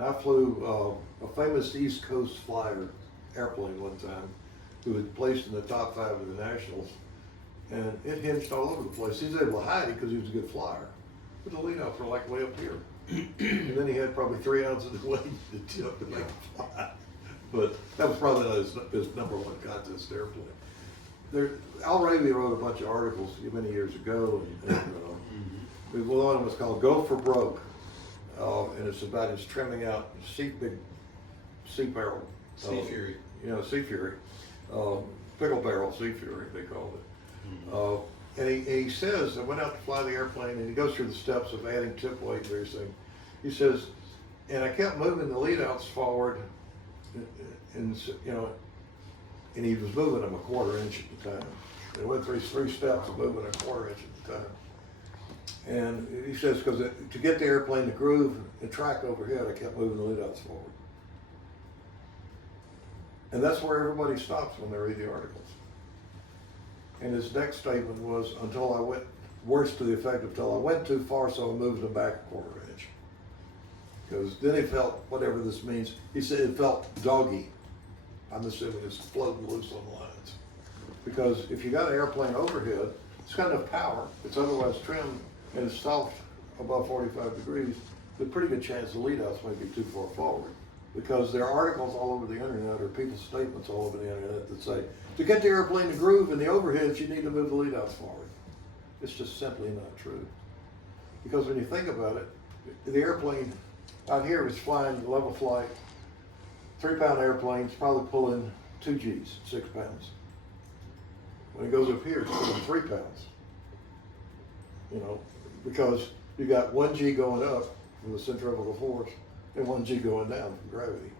I flew a famous East Coast flyer airplane one time who was placed in the top 5 of the Nationals, and it hinged all over the place. He was able to hide it because he was a good flyer. But the lead outs were like way up here. And then he had probably 3 ounces of weight to tip to make it fly. But that was probably not his number 1 contest airplane. Al Raby wrote a bunch of articles many years ago, and one of them was called "Go for Broke," and it's about his trimming out big sea barrel, Sea Fury, Sea Fury, pickle barrel Sea Fury they called it. And he says, I went out to fly the airplane, and he goes through the steps of adding tip weight and everything. He says, and I kept moving the lead outs forward, and he was moving them a 1/4 inch at the time. They went through 3 steps of moving a 1/4 inch at the time. And he says, because to get the airplane to groove and track overhead, I kept moving the lead outs forward. And that's where everybody stops when they read the articles. And his next statement was, until I went, words to the effect of, until I went too far, so I moved them back a 1/4 inch. Because then he felt, whatever this means, he said it felt doggy. I'm assuming it's floating loose on the lines. Because if you got an airplane overhead, it's got enough power, it's otherwise trimmed, and it's soft above 45 degrees, there's a pretty good chance the lead outs may be too far forward. Because there are articles all over the internet, or people's statements all over the internet that say, to get the airplane to groove in the overheads, you need to move the lead outs forward. It's just simply not true. Because when you think about it, the airplane out here is flying level flight, 3-pound airplane's probably pulling 2 Gs, 6 pounds. When it goes up here, it's pulling 3 pounds. Because you got 1 G going up from the centrifugal force and 1 G going down from gravity.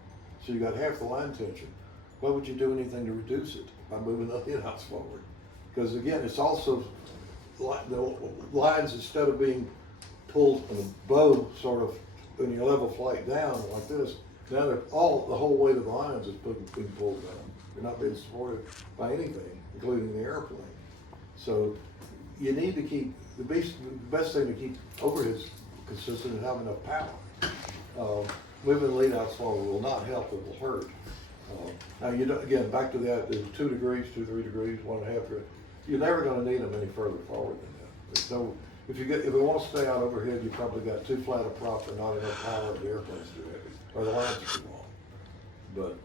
So you got half the line tension. Why would you do anything to reduce it? By moving the lead outs forward. Because again, it's also, the lines, instead of being pulled on a bow, sort of, when you level flight down like this, now the whole weight of the lines is being pulled down. You're not being supported by anything, including the airplane. So you need to keep, the best thing to keep overheads consistent and have enough power. Moving the lead outs forward will not help, it will hurt. Now, again, back to that, there's 2 degrees, 2, 3 degrees, 1.5 degrees. You're never going to need them any further forward than that. There's no, if it want to stay out overhead, you probably got too flat a prop and not enough power, the airplane's too heavy, or the lines are too long. But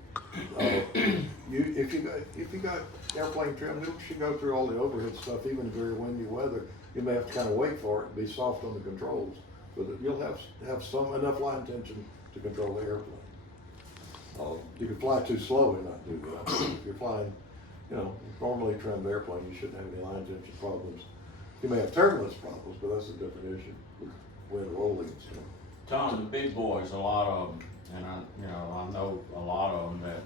if you got airplane trim, you should go through all the overhead stuff, even in very windy weather. You may have to kind of wait for it and be soft on the controls, but you'll have enough line tension to control the airplane. You can fly too slow and not do that. If you're flying, normally trimmed airplane, you shouldn't have any line tension problems. You may have turbulence problems, but that's a different issue with wind rolling and stuff. Tom, the big boys, a lot of them, and I know a lot of them that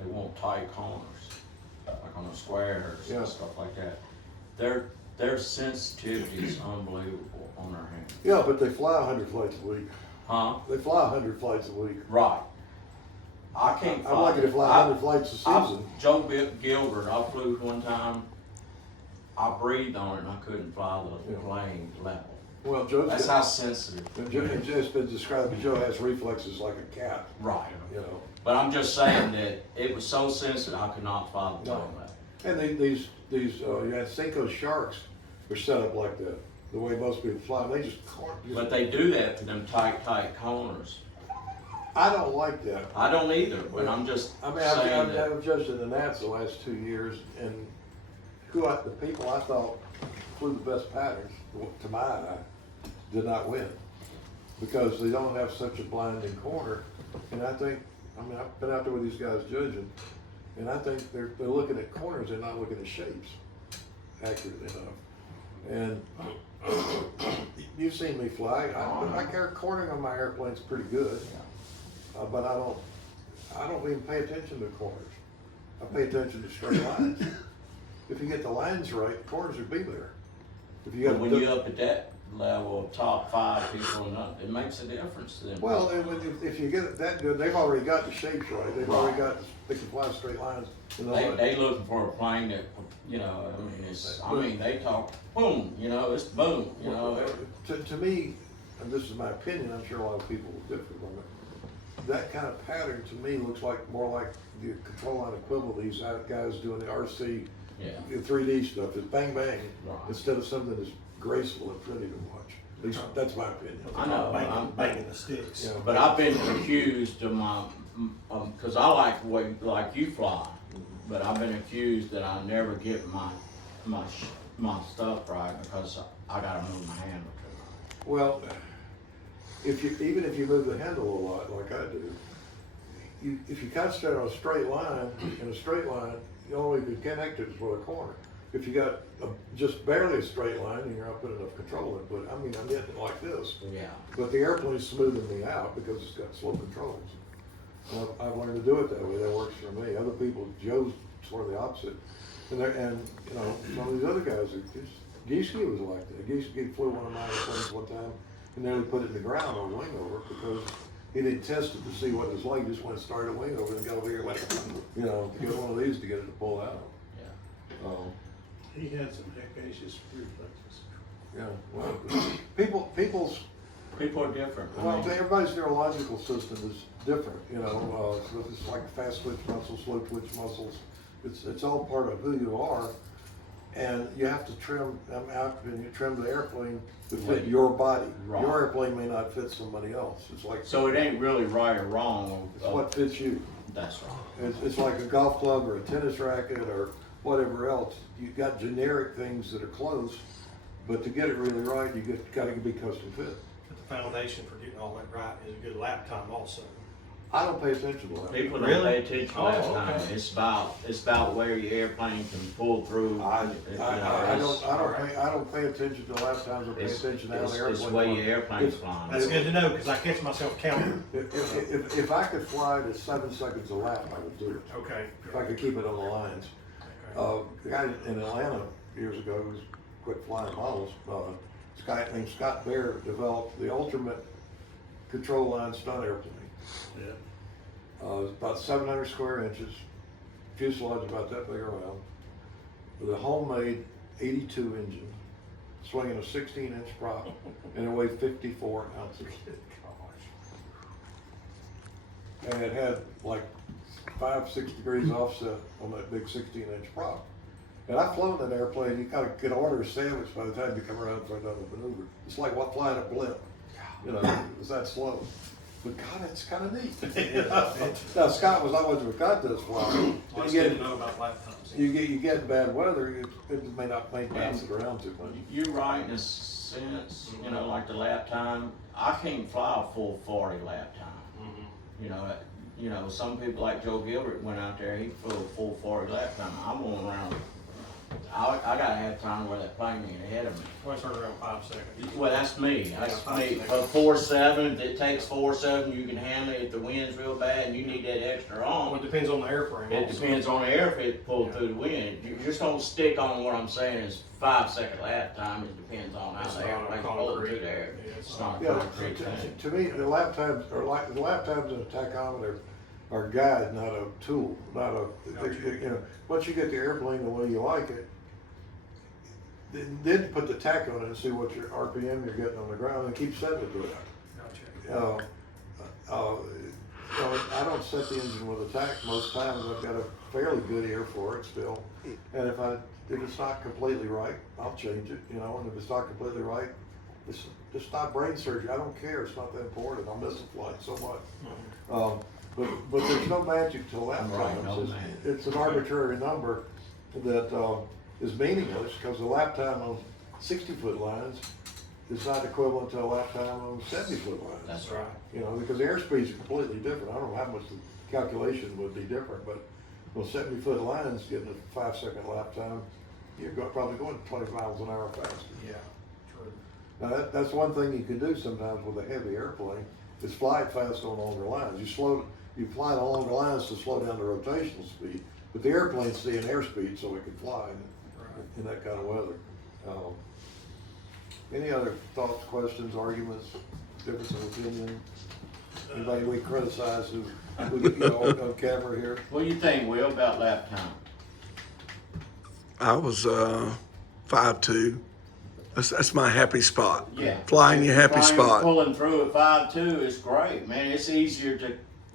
they want tight corners, like on the squares and stuff like that. Their sensitivity is unbelievable on their hands. Yeah, but they fly 100 flights a week. Huh? They fly 100 flights a week. Right. I can't fly. I'm lucky to fly 100 flights a season. Joe Gilbert, I flew one time. I breathed on it and I couldn't fly the plane level. Well, that's how sensitive. It's just been described that Joe has reflexes like a cat. Right. But I'm just saying that it was so sensitive I could not fly the plane level. And these Cinco sharks are set up like that. The way most people fly, they just. But they do that to them tight corners. I don't like that. I don't either, but I'm just saying I've judged in the Nats the last 2 years, and the people I thought flew the best patterns, to my eye, did not win. Because they don't have such a blinding corner. And I've been out there with these guys judging, and I think they're looking at corners, they're not looking at shapes accurately enough. And you've seen me fly. I carry cornering on my airplanes pretty good. But I don't even pay attention to corners. I pay attention to straight lines. If you get the lines right, corners will be there. When you're up at that level of top 5 people and up, it makes a difference to them. Well, if you get it that good, they've already got the shapes right. They've already got, they can fly straight lines. They looking for a plane that, they talk, boom, it's boom, To me, and this is my opinion, I'm sure a lot of people will differ from it, that kind of pattern to me looks like more like the control line equivalent. These guys doing the RC, the 3D stuff is bang bang instead of something that's graceful and pretty to watch. At least that's my opinion. I know, banging the sticks. Yeah. but I've been accused of cause I like the way, like you fly, but I've been accused that I never get my stuff right because I gotta move my handle too Well, even if you move the handle a lot, like I do, if you concentrate on a straight line, in a straight line, you only can connect it for the corner. If you got just barely a straight line, then you're not putting enough control in. But I mean, I'm getting it like this. Yeah. But the airplane's smoothing me out because it's got slow controls. And I've learned to do it that way. That works for me. Other people, Joe's sort of the opposite. And you know, some of these other guys, Gieske was like that. Gieske flew one of my airplanes one time and nearly put it in the ground on a wing over because he didn't test it to see what it was like. He just went and started a wing over and got over here like, you know, to get one of these to get it to pull out. Yeah. He had some hecacious reflexes. Yeah, well, people are different. well, everybody's neurological system is different, you know, so it's like fast twitch muscles, slow twitch muscles. It's all part of who you are, and you have to trim them out and you trim the airplane to fit your body. Right. Your airplane may not fit somebody else. It's like, So it ain't really right or wrong. it's what fits you. That's right. It's like a golf club or a tennis racket or whatever else. You've got generic things that are close, but to get it really right, gotta be custom fit. But the foundation for getting all that right is a good lap time also. I don't pay attention to that. People Really? don't pay attention Oh, last time. okay. It's about where your airplane can pull through. I It's- don't pay attention to lap times. I pay attention to how the It's airplane. the way your flies. airplane's flying. That's good to know, because I catch myself counting. If I could fly to 7 seconds a lap, I would do it. Okay. If I could keep it on the lines. Okay. The guy in Atlanta years ago who's quit flying models, this guy named Scott Bear developed the ultimate control line stunt airplane. Yeah. It's about 700 square inches, fuselage about that big around, with a homemade 82 engine, swinging a 16-inch prop, and it weighed 54 ounces. And it had like 5-6 degrees offset on that big 16-inch prop. And I've flown that airplane, you kind of can order a sandwich by the time you come around for another maneuver. It's like flying a blimp, you know, it's that slow. But God, it's kind of neat. Now Scott was always a contest flyer. Well, it's good to know about lap times. You get bad weather, it may not bounce it around too much. You're right in a sense, you know, like the lap time. I can't fly a full 40 lap time. You know, some people like Joe Gilbert went out there, he flew a full 40 lap time. I'm going around. I gotta have time where that plane ain't ahead of me. Well, it's around 5 seconds. Well, that's me. That's Yeah, me. 5 4.7, it takes 4.7. You can handle it if the wind's real bad and you need that extra Well, on. it depends on the airframe. It also. depends on the air if it pulled Yeah. through the wind. You just don't stick on what I'm saying is 5 second lap time. It depends on how It's the not airplane's concrete. pulled through there. Yeah, it's It's not a Yeah, concrete thing. to me, the lap times in a tachometer are a guide, not a tool, not a, you know, once you get the airplane the way you like it, then put the tack on it and see what your RPM you're getting on the ground and keep setting it to it. Gotcha. You know, I don't set the engine with a tack most times. I've got a fairly good ear for it still. And if it's not completely right, I'll change it, you know, and if it's not completely right, it's not brain surgery. I don't care. It's not that important. I'll miss a flight so much. But there's no magic to lap Right, times. no magic. It's an arbitrary number that is meaningless because the lap time on 60-foot lines is not equivalent to a lap time on 70-foot lines. That's right. You know, because the airspeeds are completely different. I don't know how much the calculation would be different, but on 70-foot lines, getting a 5 second lap time, you're probably going 20 miles an hour faster. Yeah, true. Now that's one thing you can do sometimes with a heavy airplane is fly it fast on longer lines. You fly the longer lines to slow down the rotational speed, but the airplane's seeing airspeed so it can fly in that kind of weather. Any other thoughts, questions, arguments, difference of opinion? Anybody we criticize who on camera here? What do you think, Will, about lap time? I was 5'2". That's my happy spot. Yeah. Flying your happy Flying, spot. Pulling through at 5.2 is great, man. It's easier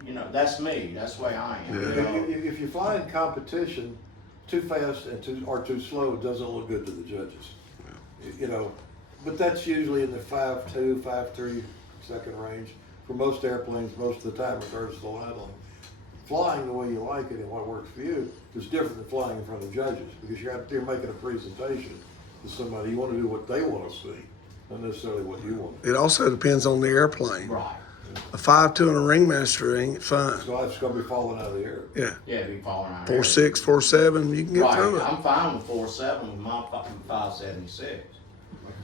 you know, that's me, that's the way I am. Yeah. You know? If you fly in competition, too fast and too slow, it doesn't look good to the judges. You know, but that's usually in the 5.2, 5.3 second range for most airplanes most of the time, regardless of the line length. Flying the way you like it and what works for you is different than flying in front of judges, because you're making a presentation to somebody. You want to do what they want to see, not necessarily what you want. It also depends on the airplane. Right. A 5.2 and a ringmaster ain't fun. So it's going to be falling out of the air. Yeah. Yeah, be falling out. 4.6, 4.7, you can get through Right, it. I'm fine with 4.7 with my 5.76.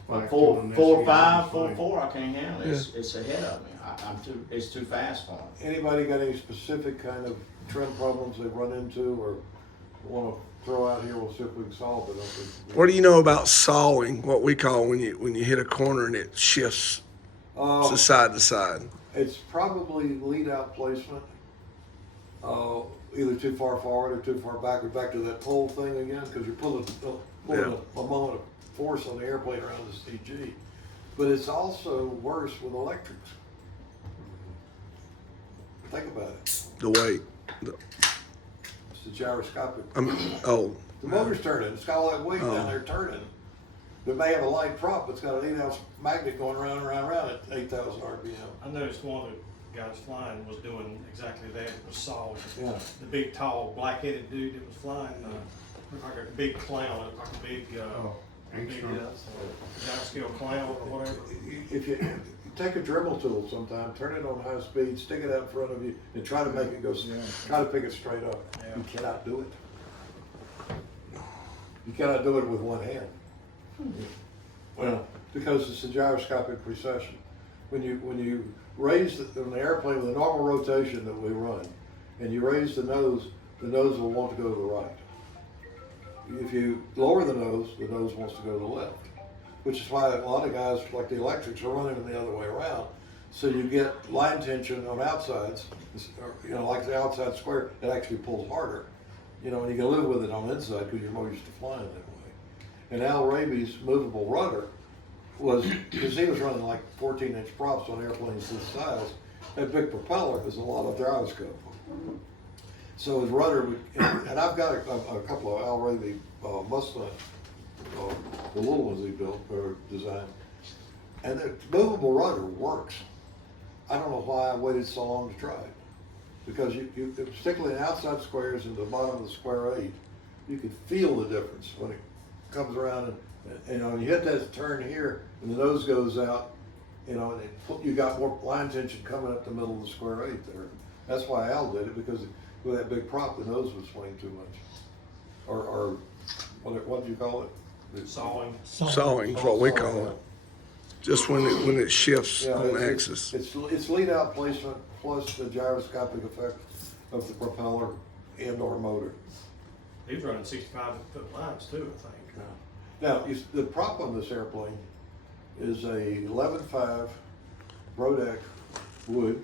But Like 4.5, doing this, 4.4, I can't handle it. It's ahead of me. It's too fast for me. Anybody got any specific kind of trim problems they run into or want to throw out here? We'll see if we can solve it. What do you know about sawing? What we call when you hit a corner and it shifts to side to side. It's probably lead out placement, either too far forward or too far back. We're back to that pull thing again, because you're pulling a moment of force on the airplane around the CG. But it's also worse with electrics. Think about it. The weight. It's the gyroscopic. The motor's turning. It's got all that weight Oh. down there turning. It may have a light prop, but it's got an 8-ounce magnet going around and around and around at 8,000 RPM. I noticed one of the guys flying was doing exactly that, was sawing. Yeah. The big, tall, black-headed dude that was flying, looked like a big clown, looked like a big, scale clown or whatever. If you take a Dremel tool sometime, turn it on high speed, stick it out in front of you, and try to make it go, try to pick it straight up. Yeah. You cannot do it. You cannot do it with one hand. Well, because it's a gyroscopic precession. When you raise an airplane with a normal rotation that we run, and you raise the nose will want to go to the right. If you lower the nose wants to go to the left. Which is why a lot of guys, like the electrics, are running them the other way around. So you get line tension on outsides, you know, like the outside square, it actually pulls harder. You know, and you can live with it on the inside because you're more used to flying that way. And Al Raby's movable rudder was, because he was running like 14-inch props on airplanes this size, that big propeller is a lot of gyroscope. So his rudder would, and I've got a couple of Al Raby Mustang, the little ones he built or designed, and the movable rudder works. I don't know why I waited so long to try it, because you particularly in outside squares and the bottom of the square 8, you can feel the difference when it comes around and you know, you hit that turn here and the nose goes out, you know, and you got more line tension coming up the middle of the square 8 there. That's why Al did it, because with that big prop, the nose would swing too much, or what do you call it? Sawing. Sawing is what we call it. Just when it shifts on axis. It's lead out placement plus the gyroscopic effect of the propeller and or motor. He was running 65-foot lines too, I think. Now, the prop on this airplane is a 11.5 BRODAK wood,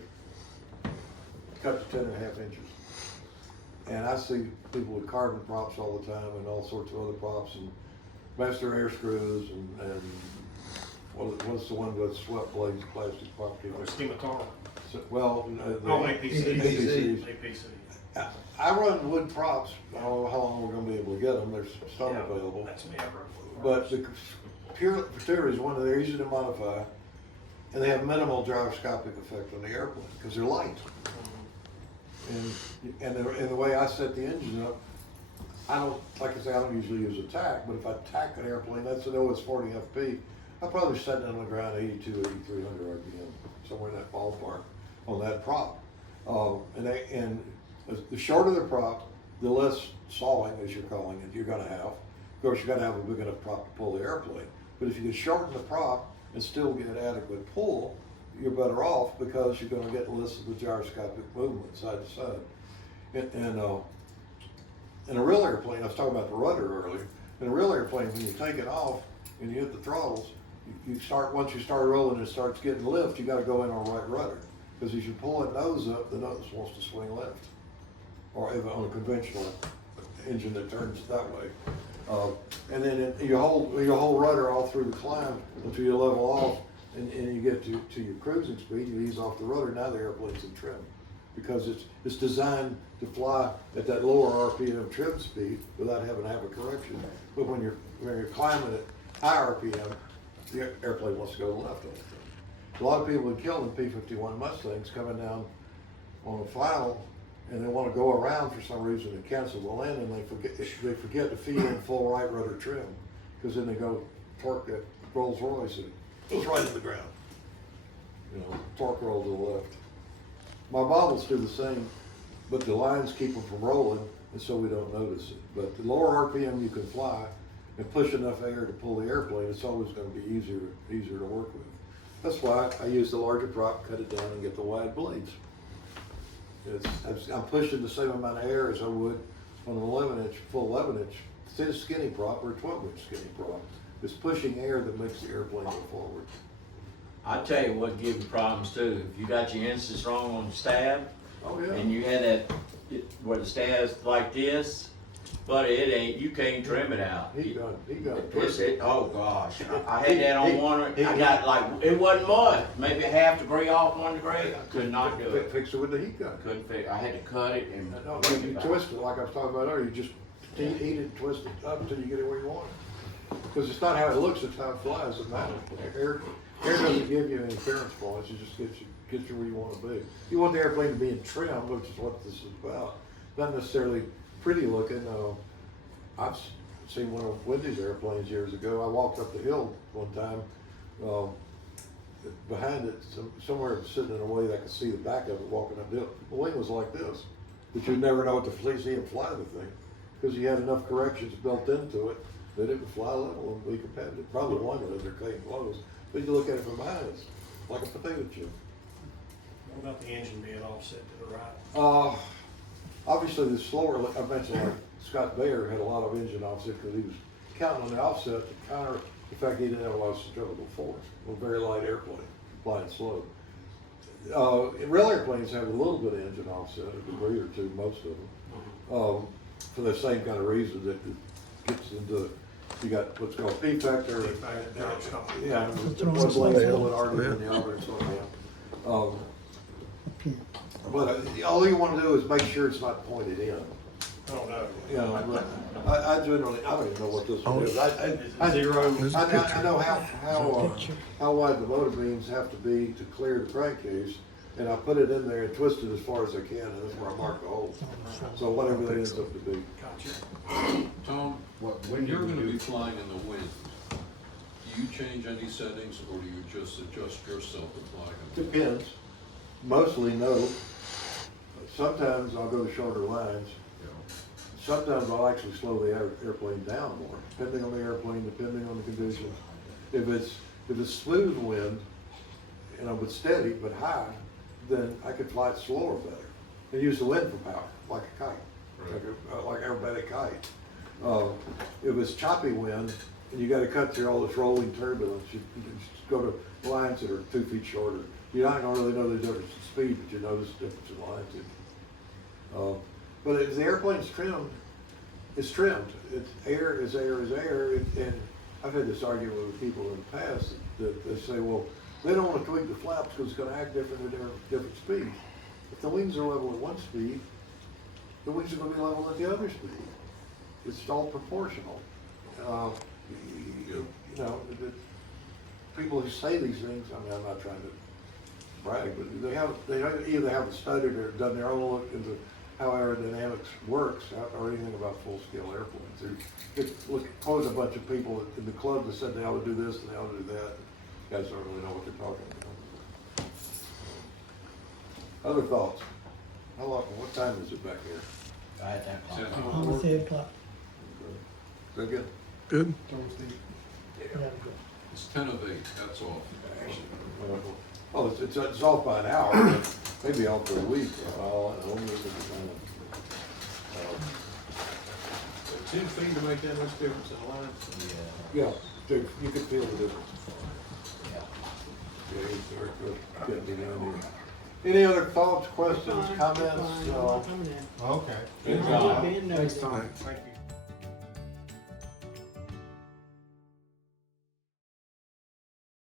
cut to 10.5 inches. And I see people with carbon props all the time and all sorts of other props and master air screws and what's the one with swept blades, plastic prop? Scimitar. Well, APCs. I run wood props. I don't know how long we're going to be able to get them. There's some available. That's me. But the pure is one that they're easy to modify, and they have minimal gyroscopic effect on the airplane because they're light. And the way I set the engine up, I don't, like I say, I don't usually use a tack, but if I tack an airplane, that's an OS 40 FP, I'll probably set it on the ground 82, 8300 RPM, somewhere in that ballpark on that prop. And the shorter the prop, the less sawing, as you're calling it, you're gonna have. Of course, you gotta have a big enough prop to pull the airplane. But if you can shorten the prop and still get adequate pull, you're better off because you're gonna get less of the gyroscopic movement side to side. In a real airplane, I was talking about the rudder earlier. In a real airplane, when you take it off and you hit the throttles, once you start rolling and it starts getting lift, you gotta go in on right rudder. Because as you pull that nose up, the nose wants to swing left. Or even on a conventional engine that turns that way. And then you hold rudder all through the climb until you level off and you get to your cruising speed, you ease off the rudder, now the airplane's in trim. because it's designed to fly at that lower RPM trim speed without having to have a correction. But when you're climbing at high RPM, the airplane wants to go left all the time. A lot of people would kill in P-51 Mustangs coming down on the final, and they want to go around for some reason and cancel the landing. They forget to feed in full right rudder trim, because then they go torque that Rolls Royce and it goes right in the ground. You know, torque roll to the left. My models do the same, but the lines keep them from rolling, and so we don't notice it. But the lower RPM you can fly and push enough air to pull the airplane, it's always going to be easier to work with. That's why I use the larger prop, cut it down, and get the wide blades. I'm pushing the same amount of air as I would on an 11-inch, full 11-inch, thin skinny prop or a 12-inch skinny prop. It's pushing air that makes the airplane go forward. I tell you what gives you problems too. If you got your instance wrong on the stab, Oh, yeah. and you had that where the stab's like this, but it ain't. You can't trim it out. He got it It's twisted. it. Oh gosh, I had that on one. I got like it wasn't mud. Maybe a half degree off 1 degree. I could not do it. Fix it with the heat gun. Couldn't fix. I had to cut it and. No, you twist it like I was talking about earlier. You just heat it and twist it up until you get it where you want it. Because it's not how it looks, it's how it flies that matters. Air doesn't give you any appearance points. It just gets you where you want to be. You want the airplane to be in trim, which is what this is about. Not necessarily pretty looking. I've seen one of Wendy's airplanes years ago. I walked up the hill one time. Behind it, somewhere sitting in a way that I could see the back of it walking up the hill. The wing was like this, but you'd never know what to see it fly the thing, because you had enough corrections built into it that it would fly level and be competitive. Probably one of they're cutting close, but you look at it from behind, it's like a potato chip. What about the engine being offset to the right? Obviously the slower, I mentioned like Scott Bayer had a lot of engine offset because he was counting on the offset to counter the fact he didn't have a lot of centrifugal force. A very light airplane, flying slow. Real airplanes have a little bit of engine offset, a degree or two, most of them, for the same kind of reason that it gets into, you got what's called P factor. Yeah, one blade a little bit harder than the other and so on. But all you want to do is make sure it's not pointed in. Oh, no. You know, I generally, I don't even know what this one is. Zero. I know how wide the motor beams have to be to clear the crankcase, and I put it in there and twist it as far as I can, and that's where I mark the hole. So whatever that ends up to be. Gotcha. Tom, when you're gonna be flying in the wind, do you change any settings, or do you just adjust yourself to flying in the wind? Depends. Mostly no. Sometimes I'll go to shorter lines. Sometimes I'll actually slow the airplane down more, depending on the airplane, depending on the conditions. If it's smooth wind, you know, but steady, but high, then I could fly it slower better and use the wind for power, like a kite, like an aerobatic kite. If it's choppy wind and you got to cut through all this rolling turbulence, you just go to lines that are 2 feet shorter. You're not going to really know the difference in speed, but you notice the difference in latitude. But if the airplane's trimmed, it's trimmed. It's air is air is air. And I've had this argument with people in the past that they say, well, they don't want to tweak the flaps because it's going to act different at different speeds. If the wings are level at one speed, the wings are going to be level at the other speed. It's all proportional. You know, people who say these things, I mean, I'm not trying to brag, but they either haven't studied or done their own look into how aerodynamics works or anything about full-scale airplanes. They quote a bunch of people in the club that said they ought to do this and they ought to do that. Guys don't really know what they're talking about. Other thoughts? How long? What time is it back here? I had that clock. 10 on. Almost 8 o'clock. Is that good? Good. Yeah. It's 10 of 8, that's all. Well, it's off by an hour, but maybe off for a week. Oh, I don't know. 10 feet to make that much difference in line. Yeah, dude, you can feel the difference. Yeah. Yeah, he's very good. Getting me down here. Any other thoughts, questions, comments? Fine, I'm coming in. Okay. Good job. Being Thanks, nosy. Tom. Thank you.